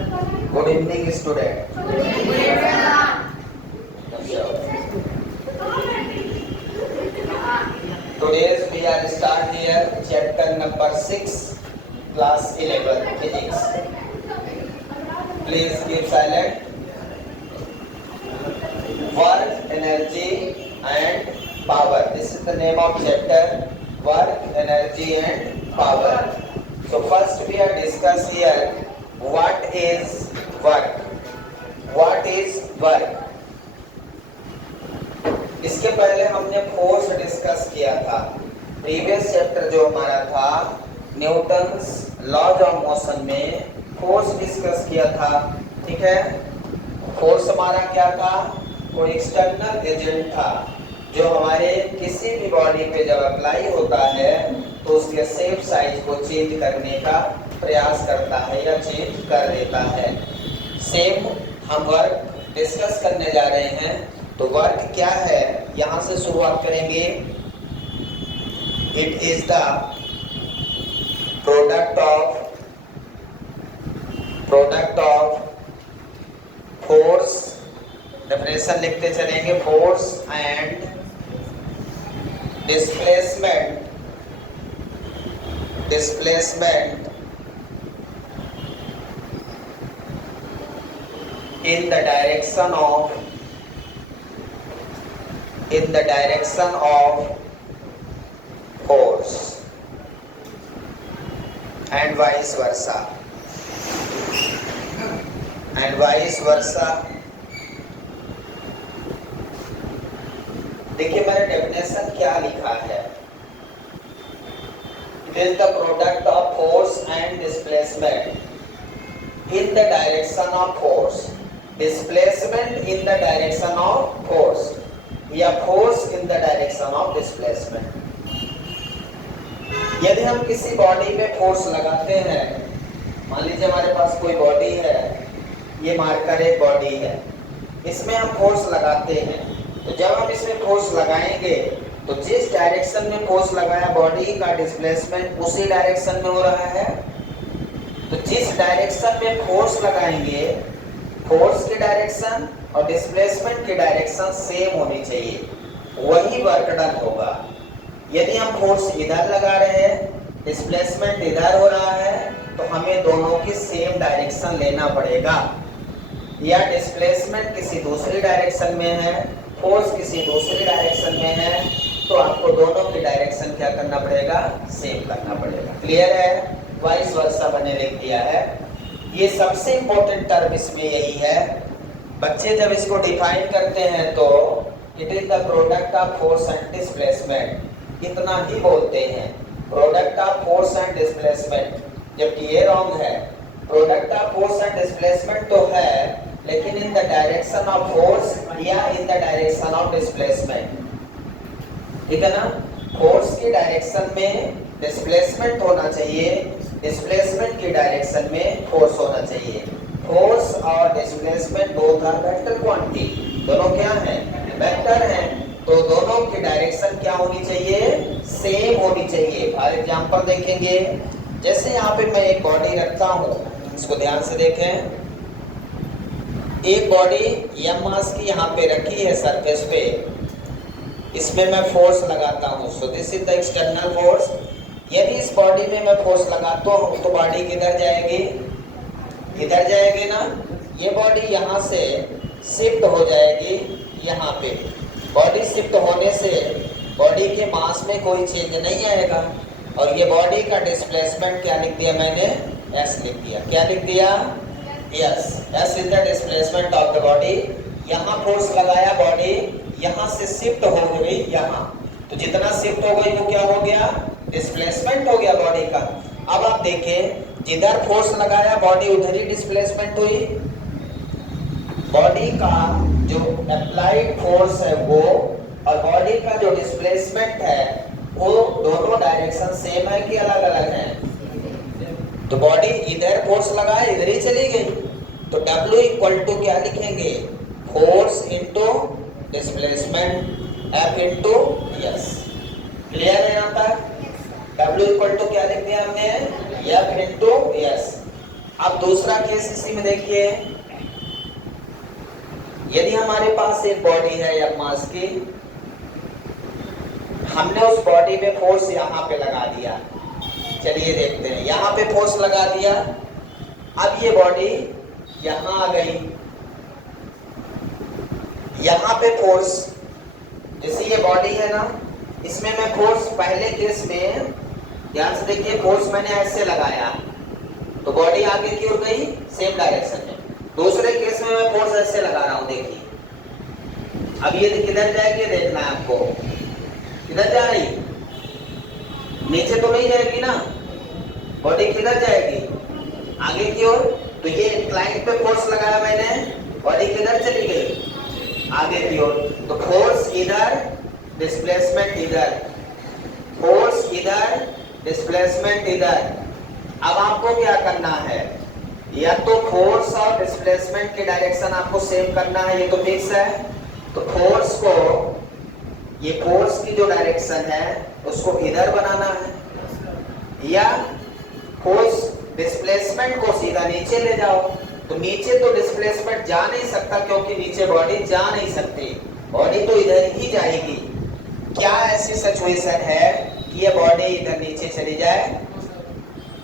Good evening, student. Today we are start here chapter number 6, class 11, physics. Please keep silent. Work, energy and power. This is the name of chapter. Work, energy and power. So first we are discuss here what is work. What is work? इसके पहले हमने force discuss किया था. Previous chapter जो हमारा था Newton's laws of motion में force discuss किया था. ठीक है. फोर्स हमारा क्या था? कोई एक्सटर्नल एजेंट था जो हमारे किसी भी बॉडी पे जब अप्लाई होता है तो उसके शेप साइज को चेंज करने का प्रयास करता है या चेंज कर देता है. सेम हम वर्क डिस्कस करने जा रहे हैं. तो वर्क क्या है यहां से शुरुआत करेंगे. It is the product of force. Definition लिखते चलेंगे. Force and displacement in the direction of force and vice versa. देखिए मैंने डेफिनेशन क्या लिखा है. It is the product of force and displacement in the direction of force. Displacement in the direction of force या force in the direction of displacement. यदि हम किसी body में फोर्स लगाते हैं, मान लीजिए हमारे पास कोई बॉडी है, ये मार्कर एक बॉडी है, इसमें हम फोर्स लगाते हैं. तो जब हम इसमें फोर्स लगाएंगे तो जिस डायरेक्शन में फोर्स लगाया बॉडी का डिस्प्लेसमेंट उसी डायरेक्शन में हो रहा है. तो जिस डायरेक्शन में फोर्स लगाएंगे फोर्स की डायरेक्शन और डिस्प्लेसमेंट की डायरेक्शन सेम होनी चाहिए, वही वर्क डन होगा. यदि हम फोर्स इधर लगा रहे हैं डिस्प्लेसमेंट इधर हो रहा है तो हमें दोनों की सेम डायरेक्शन लेना पड़ेगा. या डिस्प्लेसमेंट किसी दूसरी डायरेक्शन में है, फोर्स किसी दूसरी डायरेक्शन में है, तो आपको दोनों की डायरेक्शन क्या करना पड़ेगा? सेम करना पड़ेगा. क्लियर है? वाइस वर्सा मैंने लिख दिया है. ये सबसे इंपॉर्टेंट टर्म इसमें यही है. बच्चे जब इसको डिफाइन करते हैं तो it is the product of force and displacement, इतना ही बोलते हैं. Product of force and displacement, जबकि ये रॉन्ग है. Product of force and displacement तो है, लेकिन in the direction of force या in the direction of displacement. ठीक है ना? फोर्स की डायरेक्शन में डिस्प्लेसमेंट होना चाहिए, डिस्प्लेसमेंट की डायरेक्शन में फोर्स होना चाहिए. फोर्स और displacement both are vector quantity. दोनों क्या हैं? वेक्टर हैं. तो दोनों की डायरेक्शन क्या होनी चाहिए? सेम होनी चाहिए. फॉर एग्जांपल देखेंगे, जैसे यहाँ पे मैं एक बॉडी रखता हूँ, इसको ध्यान से देखें. एक बॉडी एम मास की यहाँ पे रखी है सरफेस पे, इसमें मैं फोर्स लगाता हूँ. So this is the external force. यदि इस बॉडी में मैं फोर्स लगाता हूँ तो बॉडी किधर जाएगी? इधर जाएगी ना. ये बॉडी यहाँ से शिफ्ट हो जाएगी यहाँ पे. बॉडी शिफ्ट होने से बॉडी के मास में कोई चेंज नहीं आएगा. और ये बॉडी का डिस्प्लेसमेंट क्या लिख दिया मैंने? एस लिख दिया. क्या लिख दिया? Yes. S is the displacement of the body. यहाँ फोर्स लगाया, बॉडी यहाँ से शिफ्ट हो गई यहाँ. तो जितना शिफ्ट हो गई वो क्या हो गया? डिस्प्लेसमेंट हो गया बॉडी का. अब आप देखें, जिधर फोर्स लगाया बॉडी उधर ही डिस्प्लेसमेंट हुई. बॉडी का जो अप्लाइड फोर्स है वो और बॉडी का जो डिस्प्लेसमेंट है वो दोनों डायरेक्शन सेम है कि अलग अलग है? तो बॉडी इधर फोर्स लगाया, इधर ही चली गई. तो W इक्वल टू क्या लिखेंगे? Force into displacement, F into S. Clear है यहाँ तक? W इक्वल टू क्या लिख दिया हमने? F into S. अब दूसरा केस इसी में देखिए, यदि हमारे पास एक बॉडी है या मास की, हमने उस बॉडी में फोर्स यहां पे लगा दिया। चलिए देखते हैं, यहां पे फोर्स लगा दिया। अब ये बॉडी यहां आ गई, यहां पे फोर्स, जैसे ये बॉडी है ना, इसमें मैं फोर्स पहले केस में ध्यान से देखिए, फोर्स मैंने ऐसे लगाया तो बॉडी आगे की ओर गई सेम डायरेक्शन में। दूसरे केस में मैं फोर्स ऐसे लगा रहा हूं, देखिए अब ये किधर जाएगी देखना है आपको, किधर जा रही, नीचे तो नहीं जाएगी ना, बॉडी किधर जाएगी, आगे की ओर। तो ये इंक्लाइन पे फोर्स लगाया मैंने, बॉडी किधर चली गई, आगे की ओर। तो फोर्स इधर, डिस्प्लेसमेंट इधर, फोर्स इधर, डिस्प्लेसमेंट इधर। अब आपको क्या करना है, या तो फोर्स और डिस्प्लेसमेंट की डायरेक्शन आपको सेम करना है, ये तो फिक्स है। तो फोर्स को, ये फोर्स की जो डायरेक्शन है उसको इधर बनाना है, या फोर्स डिस्प्लेसमेंट को सीधा नीचे ले जाओ। तो नीचे तो डिस्प्लेसमेंट जा नहीं सकता क्योंकि नीचे बॉडी जा नहीं सकती, बॉडी तो इधर ही जाएगी। क्या ऐसी सिचुएशन है कि ये बॉडी इधर नीचे चली जाए,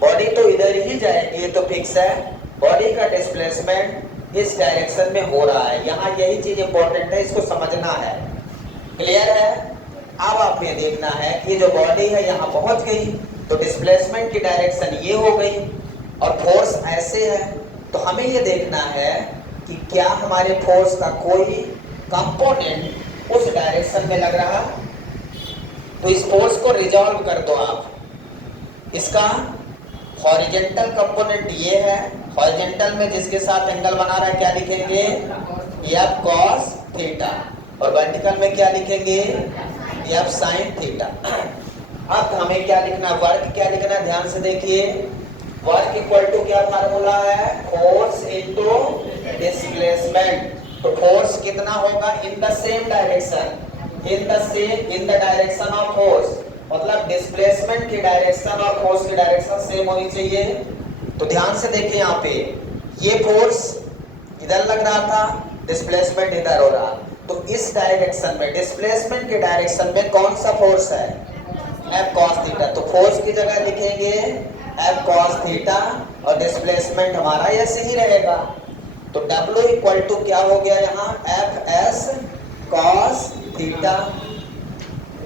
बॉडी तो इधर ही जाएगी, ये तो फिक्स है। बॉडी का डिस्प्लेसमेंट इस डायरेक्शन में हो रहा है, यहाँ यही चीज इंपॉर्टेंट है, इसको समझना है। क्लियर है? अब आप ये देखना है कि जो बॉडी है यहाँ पहुंच गई तो डिस्प्लेसमेंट की डायरेक्शन ये हो गई और फोर्स ऐसे है। तो हमें ये देखना है कि क्या हमारे फोर्स का कोई कंपोनेंट उस डायरेक्शन में लग रहा। तो इस फोर्स को रिजॉल्व कर दो आप। इसका हॉरिजेंटल कंपोनेंट ये है, हॉरिजेंटल में जिसके साथ एंगल बना रहा है क्या लिखेंगे, एफ कॉस थीटा, और वर्टिकल में क्या लिखेंगे, एफ साइन थीटा। अब हमें क्या लिखना, वर्क क्या लिखना, ध्यान से देखिए। वर्क इक्वल टू क्या फार्मूला है, फोर्स इनटू डिस्प्लेसमेंट। तो फोर्स कितना होगा, in the same direction, in the direction of force, मतलब डिस्प्लेसमेंट की डायरेक्शन और फोर्स की डायरेक्शन सेम होनी चाहिए। तो ध्यान से देखिए, यहाँ पे ये फोर्स इधर लग रहा था, डिस्प्लेसमेंट इधर हो रहा। तो इस डायरेक्शन में, डिस्प्लेसमेंट के डायरेक्शन में कौन सा फोर्स है, एफ कॉस थीटा। तो फोर्स की जगह लिखेंगे एफ कॉस थीटा और डिस्प्लेसमेंट हमारा ऐसे ही रहेगा। तो W इक्वल टू क्या हो गया यहाँ, F S cos theta.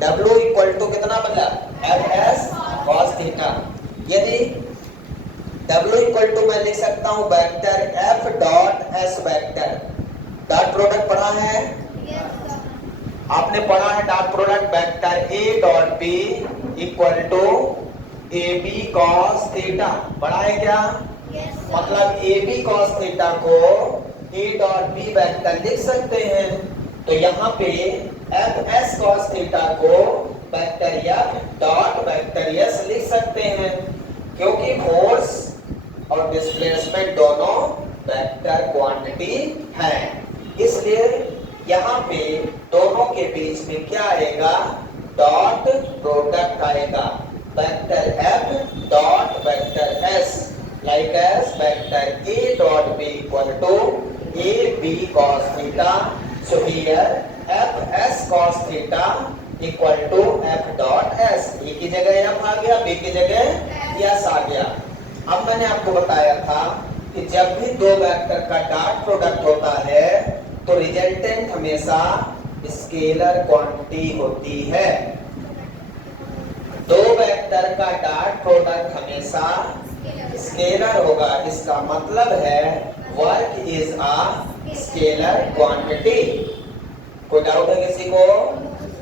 W equal to कितना बना, एफ एस कॉस थीटा। यदि W इक्वल टू मैं लिख सकता हूँ vector F dot S vector. Dot product पढ़ा है, आपने पढ़ा है dot product vector A dot B equal to A B cos theta, पढ़ा है क्या? मतलब ए बी कॉस थीटा को ए डॉट बी वेक्टर लिख सकते हैं। तो यहाँ पे एफ एस कॉस थीटा को vector F dot vector S लिख सकते हैं, क्योंकि फोर्स और डिस्प्लेसमेंट दोनों वेक्टर क्वांटिटी है। इसलिए यहाँ पे दोनों के बीच में क्या आएगा, डॉट प्रोडक्ट आएगा, vector F dot vector S, like S vector A dot B equal to A B cos theta. So here F S cos theta equal to F dot S. A की जगह F आ गया, B की जगह S आ गया। अब मैंने आपको बताया था कि जब भी दो वेक्टर का डॉट प्रोडक्ट होता है तो रिजल्टेंट हमेशा स्केलर क्वांटिटी होती है। दो वेक्टर का डॉट प्रोडक्ट हमेशा स्केलर होगा। इसका मतलब है work is a scalar quantity. कोई डाउट है किसी को?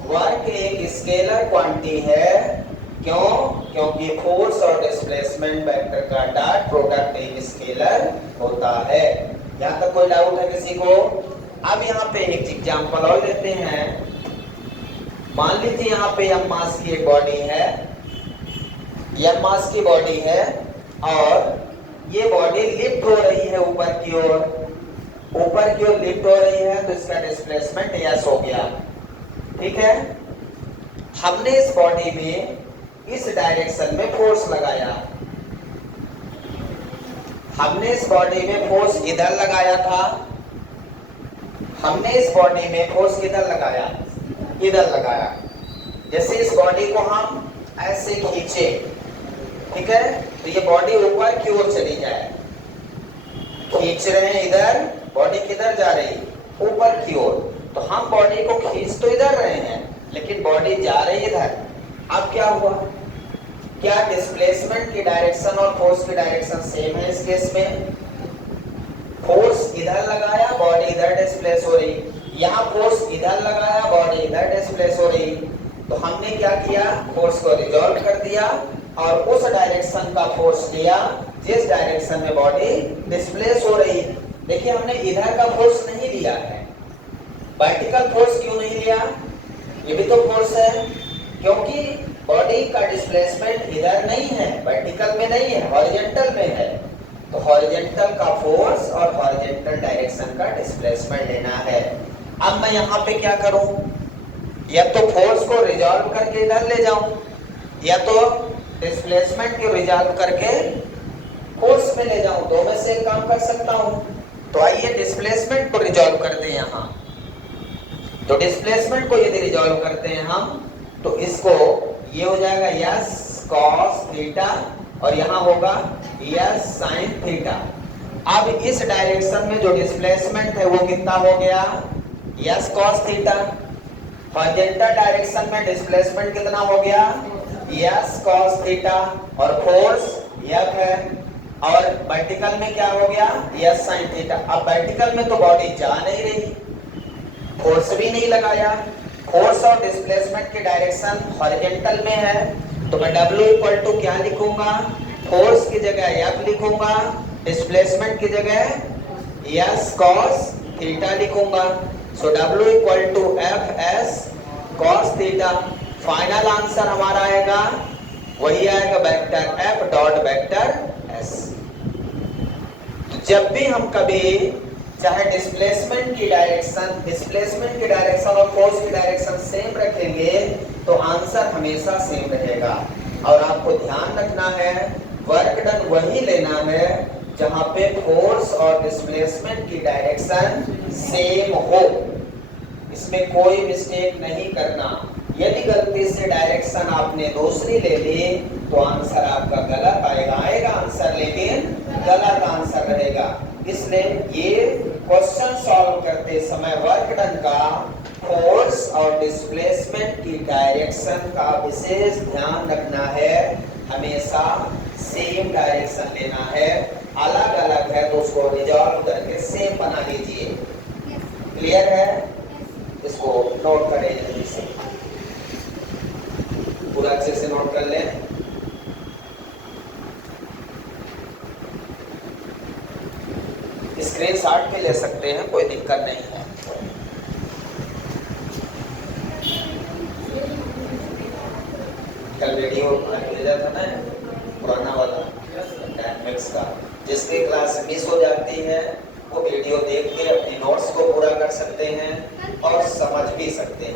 वर्क एक स्केलर क्वांटिटी है। क्यों? क्योंकि फोर्स और डिस्प्लेसमेंट वेक्टर का डॉट प्रोडक्ट एक स्केलर होता है। यहाँ तक कोई डाउट है किसी को? अब यहाँ पे एक एग्जांपल और लेते हैं। मान लीजिए यहाँ पे एम मास की एक बॉडी है, एम मास की बॉडी है और ये बॉडी लिफ्ट हो रही है ऊपर की ओर, ऊपर की ओर लिफ्ट हो रही है, तो इसका डिस्प्लेसमेंट एस हो गया। ठीक है, हमने इस बॉडी में इस डायरेक्शन में फोर्स लगाया, हमने इस बॉडी में फोर्स इधर लगाया था, हमने इस बॉडी में फोर्स किधर लगाया, इधर लगाया। जैसे इस बॉडी को हम ऐसे खींचे, ठीक है, तो ये बॉडी ऊपर की ओर चली जाए। खींच रहे हैं इधर, बॉडी किधर जा रही, ऊपर की ओर। तो हम बॉडी को खींच तो इधर रहे हैं, लेकिन बॉडी जा रही इधर। अब क्या हुआ, क्या डिस्प्लेसमेंट की डायरेक्शन और फोर्स की डायरेक्शन सेम है इस केस में? फोर्स इधर लगाया, बॉडी इधर डिस्प्लेस हो रही। यहाँ फोर्स इधर लगाया, बॉडी इधर डिस्प्लेस हो रही। तो हमने क्या किया, फोर्स को रिजॉल्व कर दिया और उस डायरेक्शन का फोर्स लिया जिस डायरेक्शन में बॉडी डिस्प्लेस हो रही। देखिए हमने इधर का फोर्स नहीं लिया है। वर्टिकल फोर्स क्यों नहीं लिया, ये भी तो फोर्स है, क्योंकि बॉडी का डिस्प्लेसमेंट इधर नहीं है, वर्टिकल में नहीं है, हॉरिजॉन्टल में है। तो हॉरिजॉन्टल का फोर्स और हॉरिजॉन्टल डायरेक्शन का डिस्प्लेसमेंट लेना है। अब मैं यहाँ पे क्या करूं, या तो फोर्स को रिजॉल्व करके इधर ले जाऊं, या तो डिस्प्लेसमेंट को रिजॉल्व करके फोर्स में ले जाऊं। दो में से एक काम कर सकता हूं। तो आइए डिस्प्लेसमेंट को रिजॉल्व करते हैं यहाँ। तो डिस्प्लेसमेंट को यदि रिजॉल्व करते हैं हम, तो इसको ये हो जाएगा यस कॉस थीटा और यहाँ होगा यस साइन थीटा। अब इस डायरेक्शन में जो डिस्प्लेसमेंट है वो कितना हो गया, yes cos theta. Horizontal direction में डिस्प्लेसमेंट कितना हो गया, यस कॉस थीटा, और फोर्स एफ है। और वर्टिकल में क्या हो गया, यस साइन थीटा। अब वर्टिकल में तो बॉडी जा नहीं रही, फोर्स भी नहीं लगाया। फोर्स और डिस्प्लेसमेंट की डायरेक्शन हॉरिजॉन्टल में है, तो मैं W इक्वल टू क्या लिखूंगा, फोर्स की जगह F लिखूंगा, डिस्प्लेसमेंट की जगह यस कॉस थीटा लिखूंगा। So W equal to F S cos theta. Final answer हमारा आएगा वही आएगा, vector F dot vector S। तो जब भी हम कभी चाहे डिस्प्लेसमेंट की डायरेक्शन और फोर्स की डायरेक्शन सेम रखेंगे तो आंसर हमेशा सेम रहेगा। और आपको ध्यान रखना है, वर्क डन वही लेना है जहां पे फोर्स और डिस्प्लेसमेंट की डायरेक्शन सेम हो। इसमें कोई मिस्टेक नहीं करना। यदि गलती से डायरेक्शन आपने दूसरी ले ली तो आंसर आपका गलत आएगा आंसर, लेकिन गलत आंसर रहेगा। इसलिए ये क्वेश्चन सॉल्व करते समय वर्क डन का फोर्स और डिस्प्लेसमेंट की डायरेक्शन का विशेष ध्यान रखना है। हमेशा सेम डायरेक्शन लेना है, अलग अलग है तो उसको रिजॉल्व करके सेम बना लीजिए। क्लियर है? इसको नोट करें जल्दी से, पूरा अच्छे से नोट कर लें। स्क्रीनशॉट भी ले सकते हैं, कोई दिक्कत नहीं है। कल वीडियो भेजा था ना पुराना वाला डायनेमिक्स का, जिसकी क्लास मिस हो जाती है वो वीडियो देख के अपनी नोट्स को पूरा कर सकते हैं और समझ भी सकते हैं।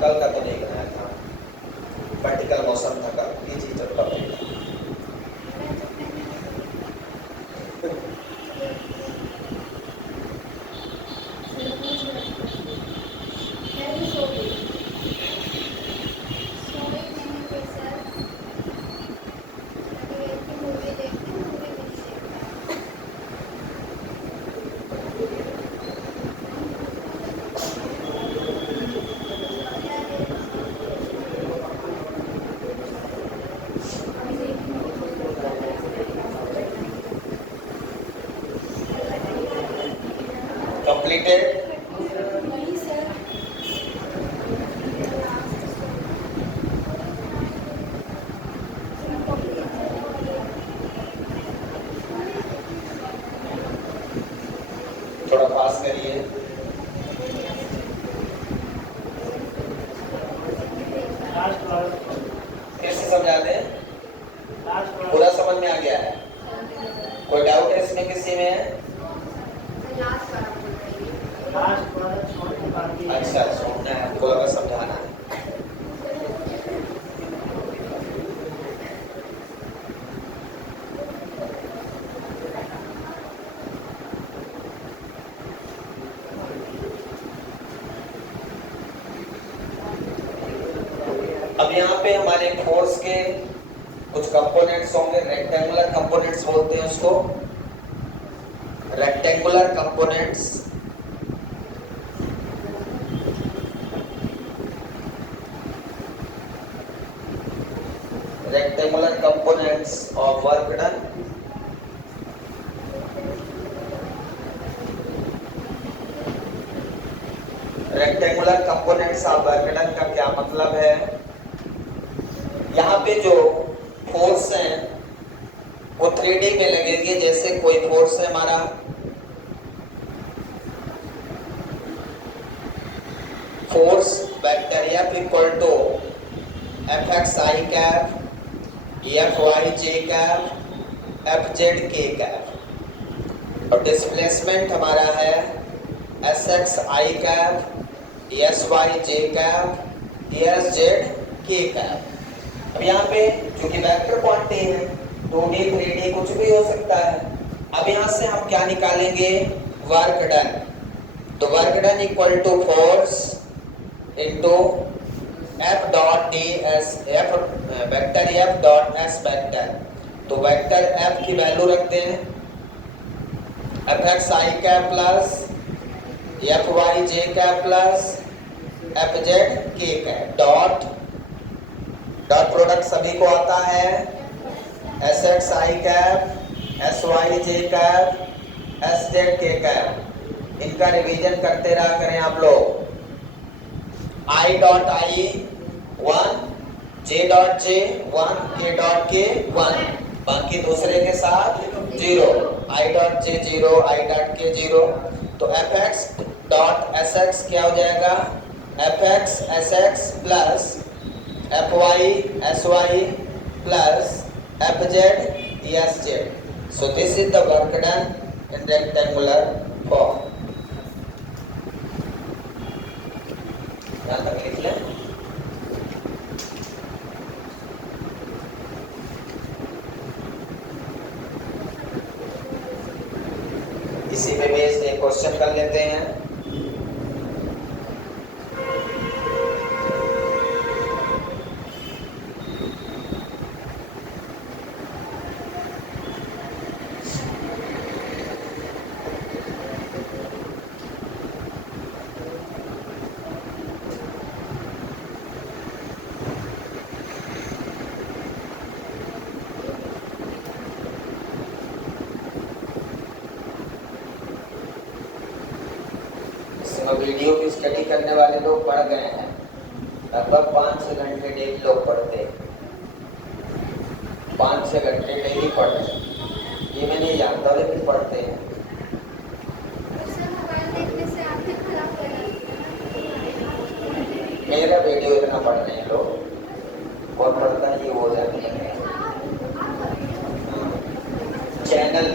कल का तो नहीं बनाया था, वर्टिकल मोशन था कल, ये चीज तो completed. थोड़ा पास करिए। फिर से समझा दें, पूरा समझ में आ गया है? कोई डाउट है इसमें किसी में? अच्छा, सुनना है हमको, लगा समझाना है। यहाँ पे हमारे फोर्स के कुछ कंपोनेंट्स होंगे, रेक्टेंगुलर कंपोनेंट्स बोलते हैं उसको, rectangular components. Rectangular components of work done. Rectangular components of work done का क्या मतलब है? यहाँ पे जो फोर्स है वो 3D में लगेगी। जैसे कोई फोर्स है हमारा, force vector F equal to Fx I cap, Fy j cap, Fz k cap, और डिस्प्लेसमेंट हमारा है Sx I cap, Sy j cap, Sz k cap. अब यहाँ पे क्योंकि वेक्टर क्वांटिटी है, 2D 3D कुछ भी हो सकता है। अब यहाँ से हम क्या निकालेंगे? Work done. तो work done equal to force into F dot D S, F vector F dot S vector. तो वेक्टर F की वैल्यू रखते हैं Fx I cap plus Fy j cap plus Fz k cap, dot dot product सभी को आता है Sx I cap, Sy j cap, Sz k cap. इनका revision करते रहा करें आप लोग। I dot I 1, J dot J 1, K dot K 1, बाकी दूसरे के साथ 0, I dot J 0, I dot K 0। तो Fx डॉट Sx क्या हो जाएगा? Fx Sx plus Fy Sy plus Fz Sz. So this is the work done in rectangular form. यहाँ तक लिख लें। इसी पे बेस्ड एक क्वेश्चन कर लेते हैं। वीडियो की स्टडी करने वाले लोग पढ़ गए हैं, लगभग 5-6 घंटे डेली लोग पढ़ते हैं, 5-6 घंटे डेली पढ़ रहे हैं। ये मैं नहीं जानता लेकिन पढ़ते हैं। मेरा वीडियो इतना पढ़ रहे हैं लोग, और पढ़ता ही हो जाते हैं। चैनल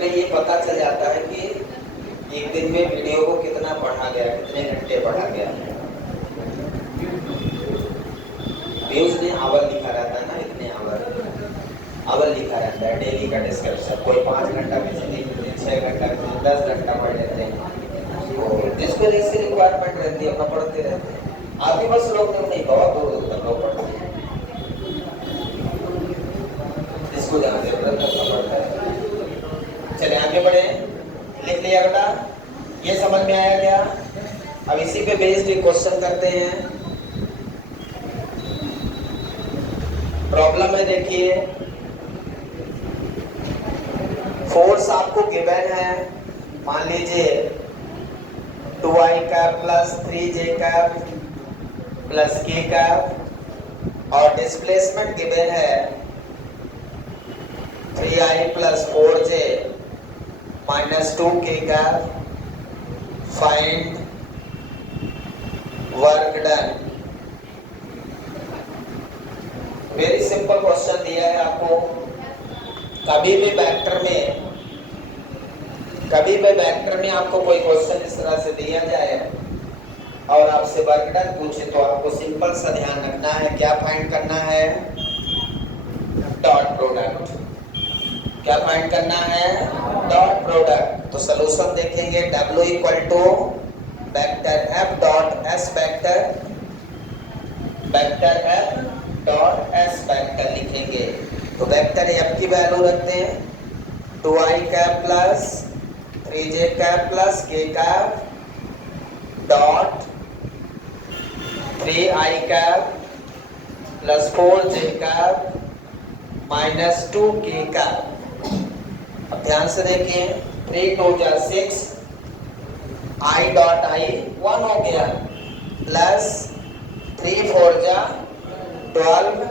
में ये पता चल जाता है कि एक दिन में वीडियो को कितना पढ़ा गया, कितने घंटे पढ़ा गया। व्यूज ने आवर लिखा रहता है ना, इतने आवर लिखा रहता है। डेली का डिस्क्रिप्शन कोई 5 घंटा में से 6 घंटा में 10 घंटा पढ़ लेते हैं। तो जिसको जैसी रिक्वायरमेंट रहती है अपना पढ़ते रहते हैं। आदिवासी लोग तो नहीं, बहुत दूर तक लोग पढ़ते हैं, जिसको जहाँ जरूरत है अपना पढ़ता है। चले आगे बढ़े, लिख लिया बेटा, ये समझ में आया क्या? अब इसी पे बेस्ड एक क्वेश्चन करते हैं। प्रॉब्लम है, देखिए फोर्स आपको गिवन है, मान लीजिए 2i cap plus 3j cap plus k cap, और डिस्प्लेसमेंट गिवन है 3i plus 4j minus 2k cap. Find work done. Very simple question दिया है आपको। कभी भी वेक्टर में आपको कोई क्वेश्चन इस तरह से दिया जाए और आपसे वर्क डन पूछे तो आपको सिंपल सा ध्यान रखना है, क्या फाइंड करना है? Dot product. क्या फाइंड करना है? Dot product. तो सलूशन देखेंगे, W equal to vector F dot S vector vector F dot S vector लिखेंगे। तो वेक्टर एफ की वैल्यू रखते हैं 2i cap plus 3j cap plus k cap dot 3i cap plus 4j cap minus 2k cap. अब ध्यान से देखिए 3 2 जा 6, i डॉट i 1 हो गया, प्लस 3 4 जा 12,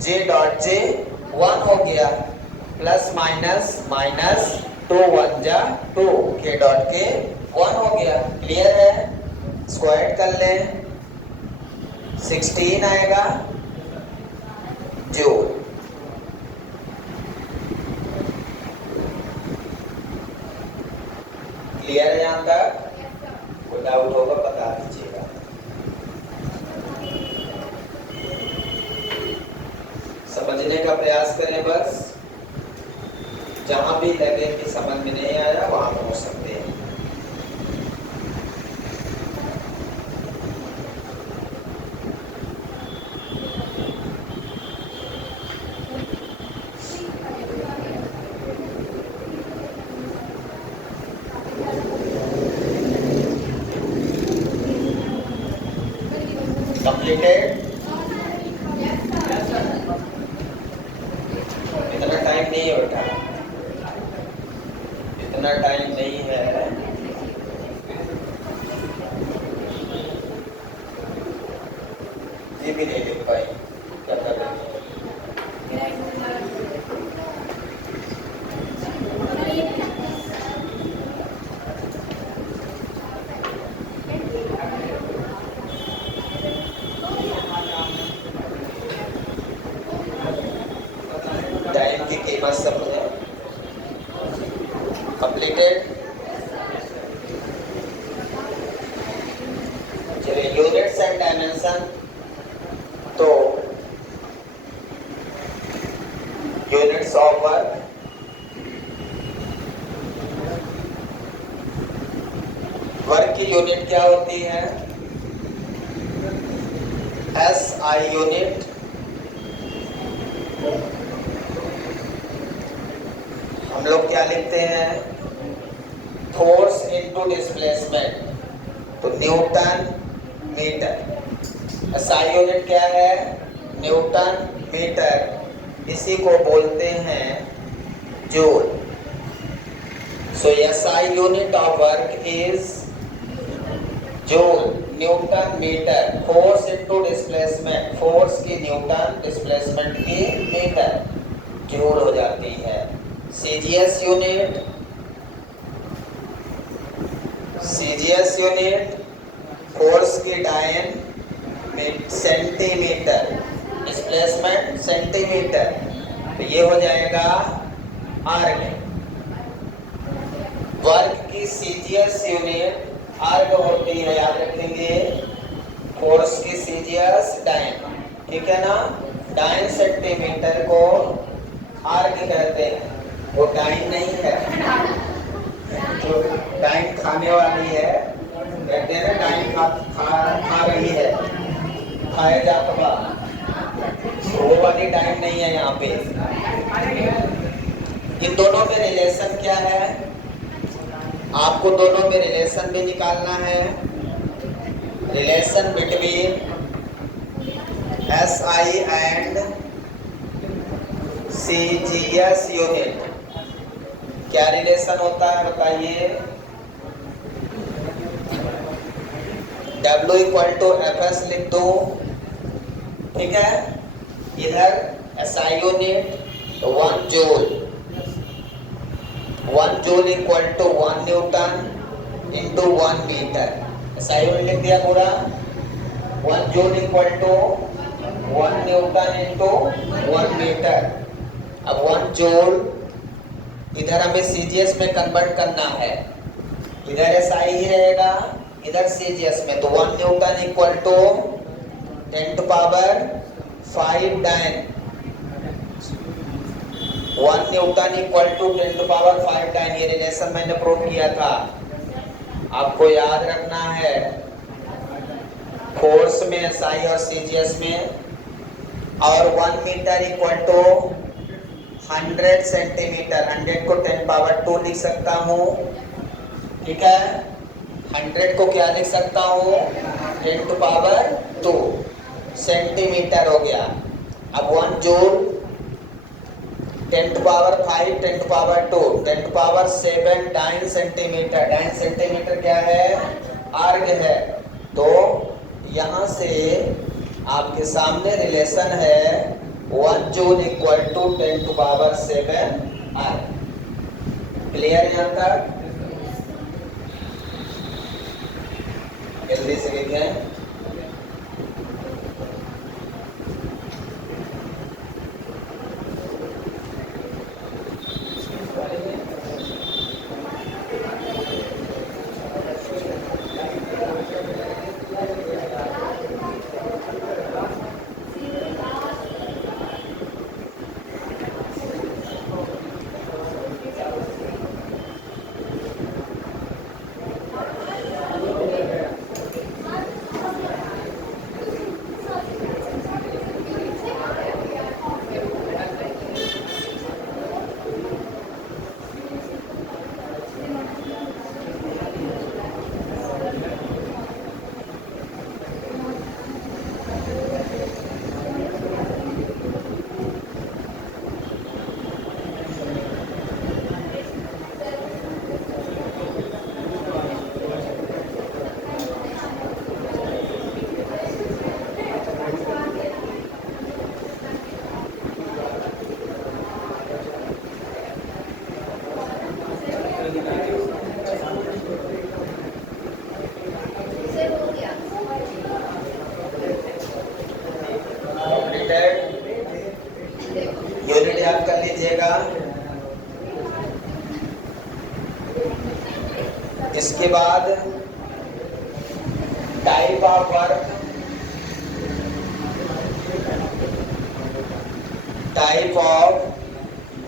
j डॉट j 1 हो गया, प्लस माइनस माइनस 2 1 जा 2, k डॉट k 1 हो गया। क्लियर है? स्क्वायर कर लें, 16 आएगा जूल। क्लियर है यहाँ तक? कोई डाउट होगा बता दीजिएगा। समझने का प्रयास करें, बस जहां भी लगे कि समझ में नहीं आया वहां पहुंच सकते हैं। कंप्लीटेड? इतना टाइम नहीं है बेटा, इतना टाइम नहीं है। ये भी नहीं लिख पाई, क्या कर रहे हैं? टाइम की कीमत समझे। कंप्लीटेड? चलिए यूनिट्स एंड डायमेंशन। तो यूनिट्स ऑफ वर्क, वर्क की यूनिट क्या होती है? SI यूनिट, हम लोग क्या लिखते हैं? फोर्स इनटू डिस्प्लेसमेंट, तो न्यूटन मीटर। SI यूनिट क्या है? न्यूटन मीटर, इसी को बोलते हैं joule. So SI unit of work is joule, newton metre. Force into displacement, force की न्यूटन, डिस्प्लेसमेंट की मीटर, जूल हो जाती है। CGS unit, CGS unit force की डायन सेंटीमीटर, डिस्प्लेसमेंट सेंटीमीटर, तो ये हो जाएगा आर्ग। वर्क की CGS यूनिट आर्ग होती है, याद रखेंगे। फोर्स की CGS डायन, ठीक है ना? डायन सेंटीमीटर को आर्ग कहते हैं। वो डाइन नहीं है, जो डाइन खाने वाली है, कहते हैं ना डाइन खा रही है, खाए जा कबा, वो वाली डाइन नहीं है यहाँ पे। इन दोनों में रिलेशन क्या है? आपको दोनों में रिलेशन भी निकालना है। Relation between SI and CGS unit, क्या रिलेशन होता है बताइए? W = FS लिख दो, ठीक है? इधर SI unit 1 joule, 1 joule = 1 newton into 1 metre. SI unit लिख दिया पूरा। 1 जूल = 1 न्यूटन इंटू 1 मीटर। अब 1 जूल इधर हमें CGS में कन्वर्ट करना है, इधर SI ही रहेगा, इधर CGS में, तो 1 न्यूटन = 10⁵ डायन, 1 न्यूटन = 10⁵ डायन। ये रिलेशन मैंने प्रूव किया था, आपको याद रखना है। फोर्स में एसआई और सीजीएस में, और 1 मीटर इक्वल टू 100 सेंटीमीटर, 100 को 10 पावर 2 लिख सकता हूँ, ठीक है। 100 को क्या लिख सकता हूँ, 10 टू पावर 2 सेंटीमीटर हो गया। अब 1 joule 10 to power 5, 10 to power 2, 10 to power 7 dyne centimetre. Dyne centimetre क्या है, अर्ग है। तो यहाँ से आपके सामने रिलेशन है 1 joule equal to 10 to power 7 erg. Clear यहाँ तक? जल्दी से लिखें। यूनिट याद कर लीजिएगा। इसके बाद type of work, type of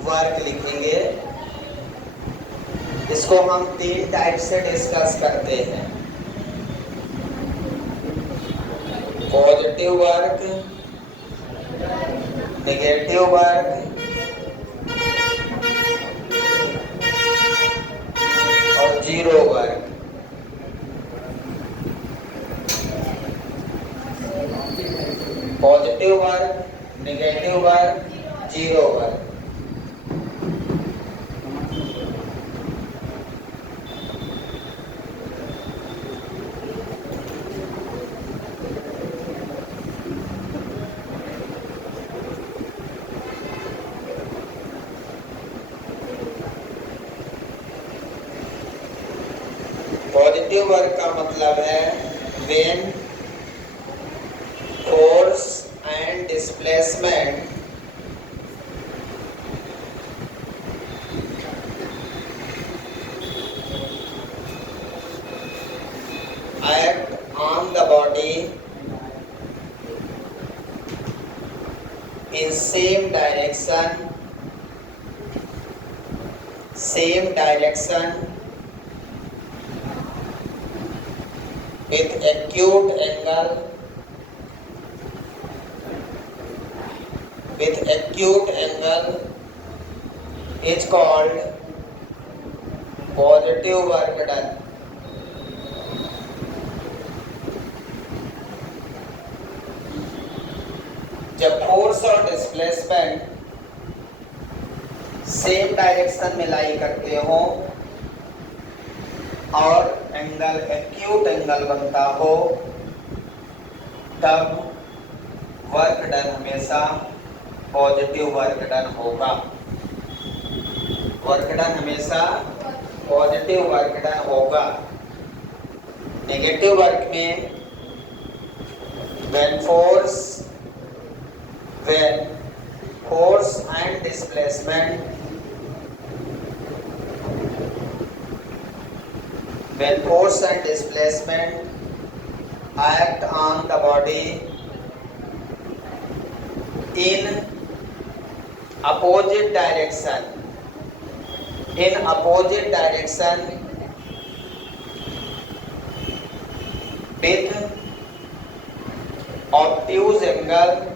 work लिखेंगे। इसको हम 3 टाइप से डिस्कस करते हैं। पॉजिटिव वर्क, नेगेटिव वर्क और zero work. Positive work, negative work, zero work. Positive work का मतलब है when force and displacement act on the body in same direction with acute angle is called positive work done. जब force और displacement same direction में लाई करते हो और angle acute angle बनता हो, तब वर्क डन हमेशा पॉजिटिव वर्क डन होगा। वर्क डन हमेशा पॉजिटिव वर्क डन होगा। नेगेटिव वर्क में when force and displacement act on the body in opposite direction with obtuse angle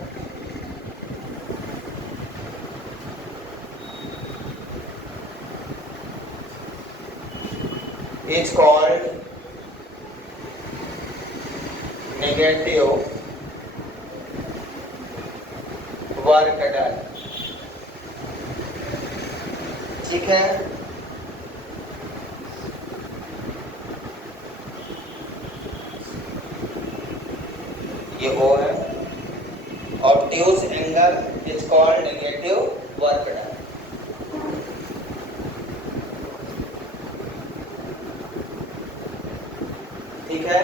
is called negative work done. ठीक है, ये वो है obtuse angle is called negative work done. ठीक है,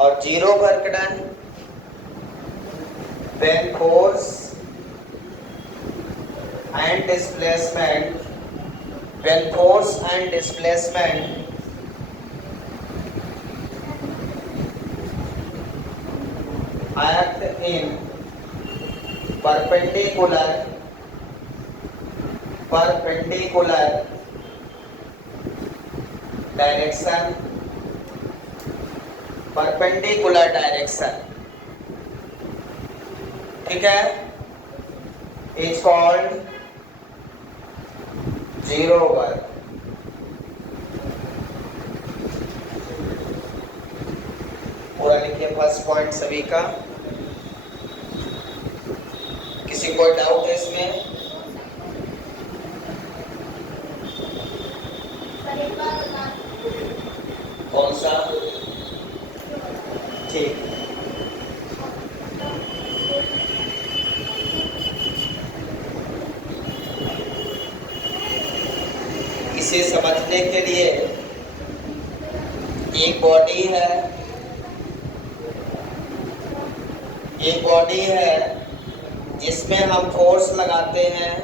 और zero work done when force and displacement act in perpendicular direction, ठीक है, is called जीरो वर्क. पूरा लिखिए फर्स्ट पॉइंट सभी का. किसी को डाउट है इसमें? कौन सा? ठीक, इसे समझने के लिए एक बॉडी है जिसमें हम फोर्स लगाते हैं,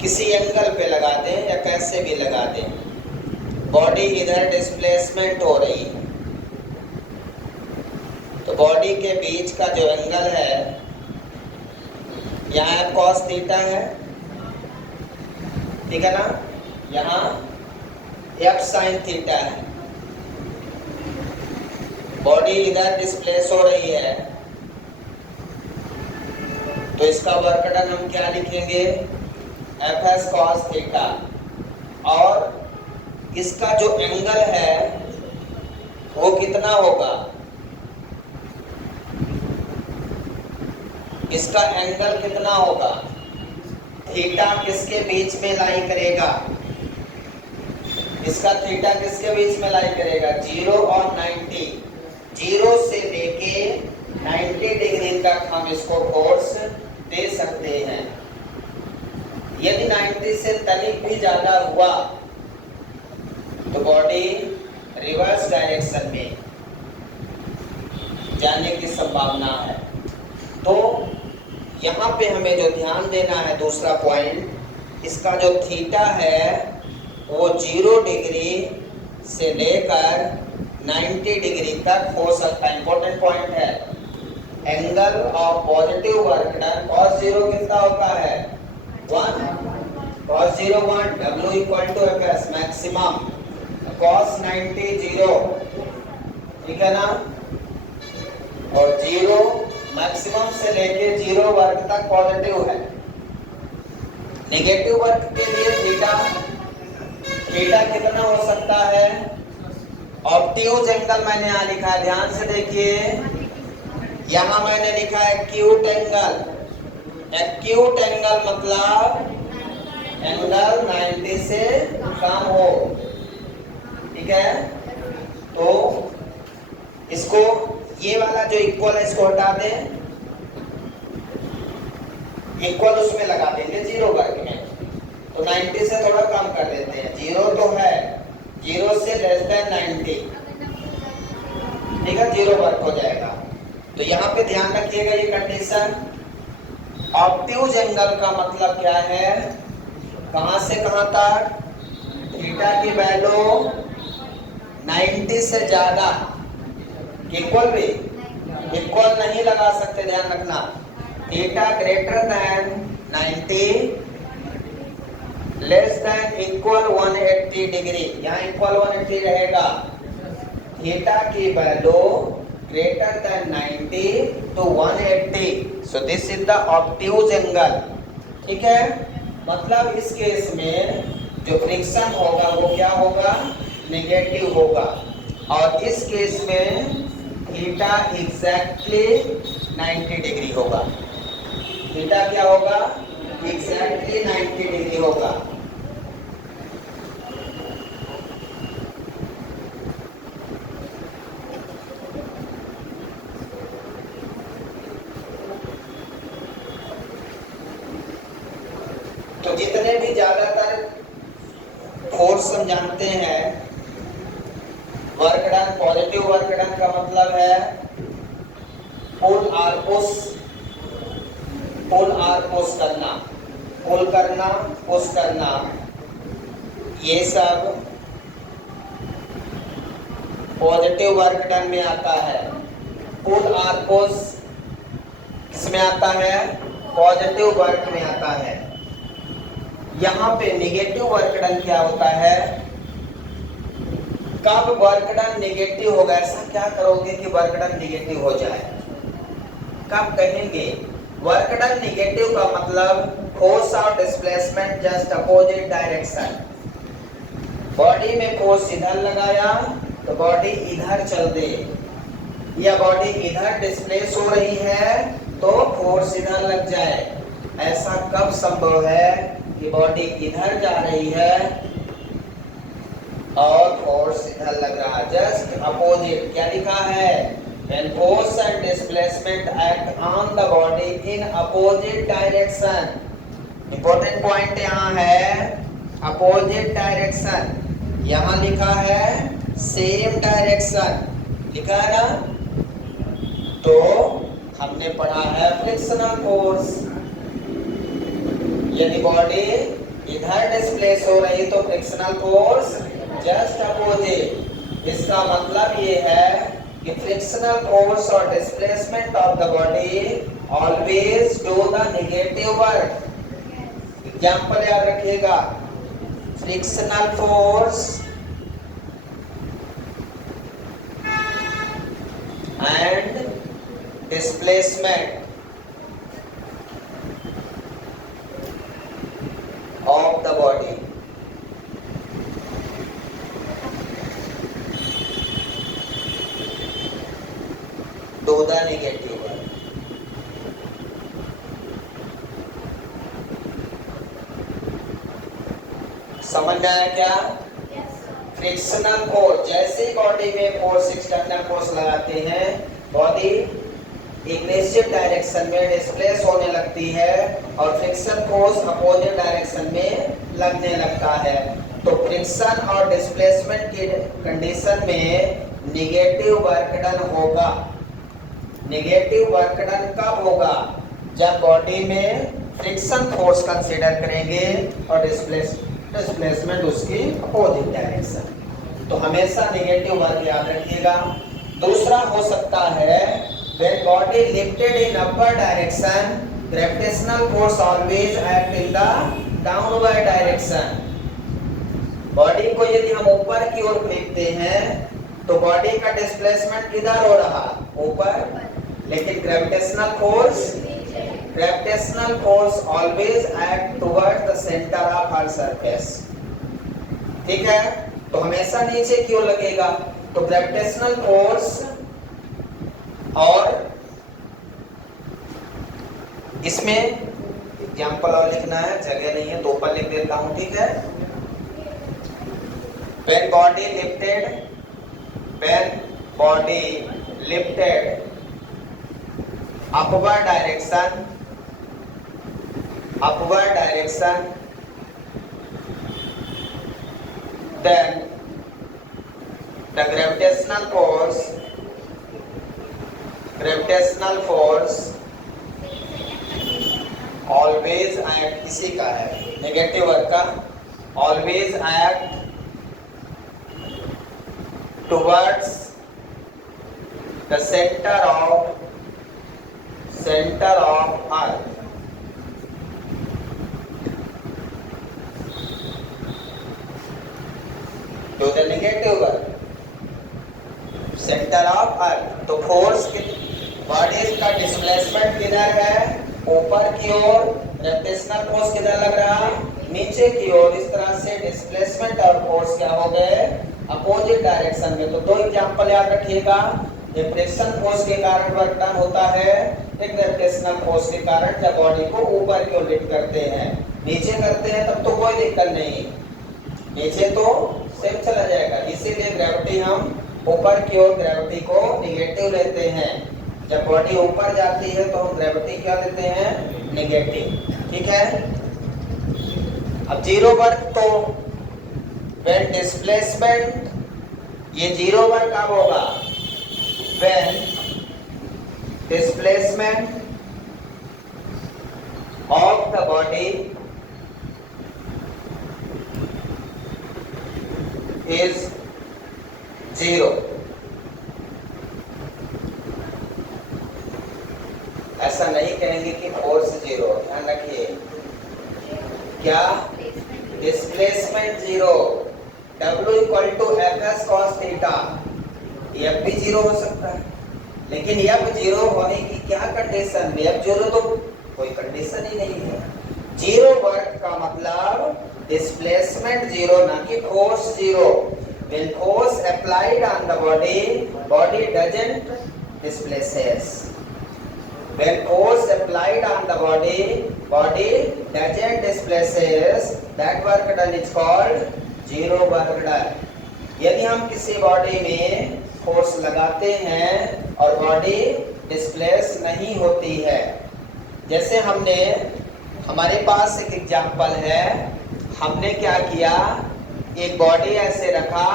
किसी एंगल पे लगा दें या कैसे भी लगा दें, बॉडी इधर डिस्प्लेसमेंट हो रही है, तो बॉडी के बीच का जो एंगल है, यहाँ cos थीटा है, ठीक है ना, यहाँ f sin थीटा है, बॉडी इधर डिस्प्लेस हो रही है, तो इसका वर्क डन हम क्या लिखेंगे? fs cos थीटा, और इसका जो एंगल है वो कितना होगा? इसका एंगल कितना होगा? थीटा किसके बीच में लाई करेगा? इसका थीटा किसके बीच में लाई करेगा? 0 और 90, 0 से लेके 90 डिग्री तक हम इसको फोर्स दे सकते हैं. यदि 90 से तनिक भी ज्यादा हुआ तो बॉडी रिवर्स डायरेक्शन में जाने की संभावना है. तो यहाँ पे हमें जो ध्यान देना है, दूसरा पॉइंट, इसका जो थीटा है वो 0 डिग्री से लेकर 90 डिग्री तक हो सकता है. इंपॉर्टेंट पॉइंट है. Angle of positive work done cos 0 कितना होता है? 1. cos 0 1, W equal to Fs maximum, cos 90 0, ठीक है ना, और 0 मैक्सिमम से लेके 0 वर्ग तक पॉजिटिव है. नेगेटिव वर्ग के लिए थीटा कितना हो सकता है? ऑब्ट्यूज एंगल मैंने यहाँ लिखा है, ध्यान से देखिए, यहाँ मैंने लिखा है एक्यूट एंगल. एक्यूट एंगल मतलब एंगल 90 से कम हो, ठीक है. तो इसको, ये वाला जो इक्वल है इसको हटा दें, इक्वल उसमें लगा देंगे 0 वर्ग में, तो 90 से थोड़ा कम कर देते हैं. 0 तो है, 0 से लेस देन 90, ठीक है, 0 वर्ग हो जाएगा. तो यहाँ पे ध्यान रखिएगा ये कंडीशन. ऑब्ट्यूज एंगल का मतलब क्या है? कहां से कहां तक? थीटा की वैल्यू 90 से ज्यादा, इक्वल भी इक्वल नहीं लगा सकते, ध्यान रखना. Theta greater than 90, less than equal 180 degree, यहाँ इक्वल 180 रहेगा, थीटा की value greater than 90 to 180, so this is the obtuse angle. ठीक है, मतलब इस केस में जो फ्रिक्शन होगा वो क्या होगा, नेगेटिव होगा, और इस केस में थीटा एग्जैक्टली 90 डिग्री होगा। थीटा क्या होगा, एग्जैक्टली 90 डिग्री होगा। तो जितने भी ज्यादातर फोर्स हम जानते हैं, work done, positive work done का मतलब है पुल और पुश, पुल और पुश करना, पुल करना, पुश करना, ये सब पॉजिटिव वर्क डन में आता है। पुल और पुश किसमें आता है, पॉजिटिव वर्क में आता है। यहाँ पे नेगेटिव वर्क डन क्या होता है, कब वर्क डन नेगेटिव होगा, ऐसा क्या करोगे कि वर्क डन नेगेटिव हो जाए, कब कहेंगे। वर्क डन नेगेटिव का मतलब फोर्स और displacement just opposite direction. Body में फोर्स इधर लगाया तो बॉडी इधर चल दे, या बॉडी इधर डिस्प्लेस हो रही है तो फोर्स इधर लग जाए। ऐसा कब संभव है कि बॉडी इधर जा रही है और फोर्स इधर लग रहा है, जस्ट अपोजिट। क्या लिखा है, when force and displacement act on the body in opposite direction। important point यहाँ है opposite direction, यहाँ लिखा है same direction, लिखा है ना। तो हमने पढ़ा है फ्रिक्शनल फोर्स, यदि बॉडी इधर डिस्प्लेस हो रही तो फ्रिक्शनल फोर्स जस्ट अपोजिट। इसका मतलब ये है कि फ्रिक्शनल फोर्स और displacement of the body always do the negative work. Example याद रखिएगा, frictional force and displacement of the body, do the negative work। समझ में आया क्या? फ्रिक्शनल फोर्स, जैसे बॉडी में फोर्स, एक्सटर्नल फोर्स लगाते हैं, बॉडी एक निश्चित डायरेक्शन में डिस्प्लेस होने लगती है और फ्रिक्शन फोर्स अपोजिट डायरेक्शन में लगने लगता है। तो फ्रिक्शन और डिस्प्लेसमेंट की कंडीशन में नेगेटिव वर्क डन होगा। नेगेटिव वर्क डन कब होगा, जब बॉडी में फ्रिक्शन फोर्स कंसीडर करेंगे और डिस्प्लेसमेंट उसकी अपोजिट डायरेक्शन। तो हमेशा नेगेटिव वर्क याद रखिएगा। दूसरा हो सकता है when body lifted in upward direction, gravitational force always act in the downward direction। Body को यदि हम ऊपर की ओर फेंकते हैं तो बॉडी का डिस्प्लेसमेंट किधर हो रहा, ऊपर, लेकिन gravitational force always act towards the centre of her surface. ठीक है, तो हमेशा नीचे की ओर लगेगा। तो ग्रेविटेशनल फोर्स, और इसमें एग्जाम्पल और लिखना है, जगह नहीं है तो ऊपर लिख देता हूं, ठीक है। when body lifted upward direction, then the gravitational force always act, इसी का है नेगेटिव वर्क का, always act towards the center of earth। to the negative work। Centre of earth. तो फोर्स बॉडी का डिस्प्लेसमेंट किधर है? ऊपर की ओर। ग्रेविटेशनल फोर्स किधर लग रहा? नीचे की ओर। इस तरह से डिस्प्लेसमेंट और फोर्स क्या हो गए? अपोजिट डायरेक्शन में। तो दो एग्जांपल याद रखिएगा। फ्रिक्शन फोर्स के कारण वर्क डन होता है, एक ग्रेविटेशनल फोर्स के कारण जब बॉडी को ऊपर की ओर लिफ्ट करते हैं। नीचे करते हैं तब तो कोई दिक्कत नहीं, नीचे तो सेम चला जाएगा। इसीलिए ग्रेविटी हम ऊपर की ओर ग्रेविटी को निगेटिव लेते हैं। जब बॉडी ऊपर जाती है तो हम ग्रेविटी क्या लेते हैं? निगेटिव। ठीक है। अब जीरो वर्क तो व्हेन डिस्प्लेसमेंट, ये जीरो वर्क कब होगा? When displacement of the body is zero. ऐसा नहीं कहेंगे कि फोर्स जीरो, ध्यान रखिए। क्या? Displacement zero. W equal to Fs cos theta. F भी जीरो हो सकता है, लेकिन F जीरो होने की क्या कंडीशन में? F जीरो तो कोई कंडीशन ही नहीं है। जीरो वर्क का मतलब डिस्प्लेसमेंट जीरो, ना कि force zero. When force applied on the body, body doesn't displaces. When force applied on the body, body doesn't displaces. That work done is called zero work done. यदि हम किसी body में force लगाते हैं और body displace नहीं होती है, जैसे हमारे पास एक एग्जांपल है। हमने क्या किया? एक बॉडी ऐसे रखा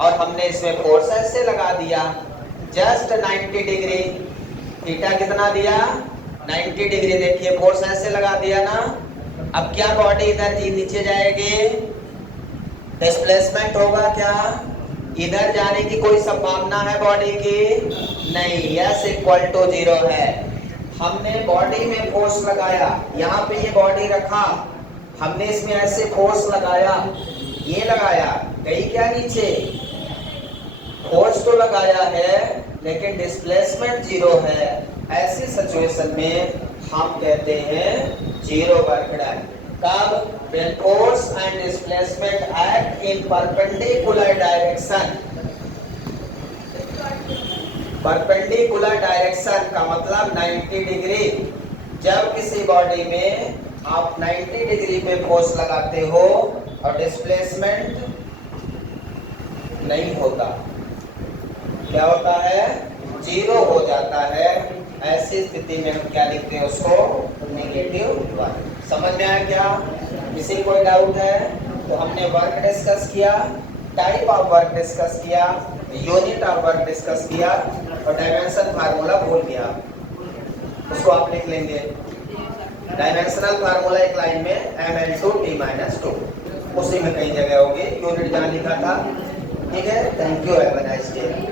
और हमने इसमें फोर्स ऐसे लगा दिया, जस्ट 90 डिग्री। थीटा कितना दिया? 90 डिग्री। देखिए फोर्स ऐसे लगा दिया ना। अब क्या बॉडी इधर नीचे जाएगी? डिस्प्लेसमेंट होगा क्या? इधर जाने की कोई संभावना है बॉडी की? नहीं। यस इक्वल टू जीरो है। हमने बॉडी में फोर्स लगाया, यहाँ पे ये बॉडी रखा, हमने इसमें ऐसे फोर्स लगाया, ये लगाया, गई क्या नीचे? फोर्स तो लगाया है लेकिन डिस्प्लेसमेंट जीरो है। ऐसी सिचुएशन में हम कहते हैं जीरो वर्क डन। कब? when force and displacement act in perpendicular direction। Perpendicular direction का मतलब 90 डिग्री। जब किसी बॉडी में आप 90 डिग्री पे फोर्स लगाते हो और डिस्प्लेसमेंट नहीं होता, क्या होता है? जीरो हो जाता है। ऐसी स्थिति में हम क्या लिखते हैं? उसको नेगेटिव वर्क। समझ में आया क्या? किसी कोई डाउट है? तो हमने वर्क डिस्कस किया, टाइप ऑफ वर्क डिस्कस किया, यूनिट ऑफ वर्क डिस्कस किया और डायमेंशन फार्मूला भूल गया, उसको आप लिख लेंगे। डायमेंशनल फार्मूला एक लाइन में ml2t-2, उसी में कई जगह होगी। यूनिट जहाँ लिखा था। ठीक है। Thank you, have a nice day.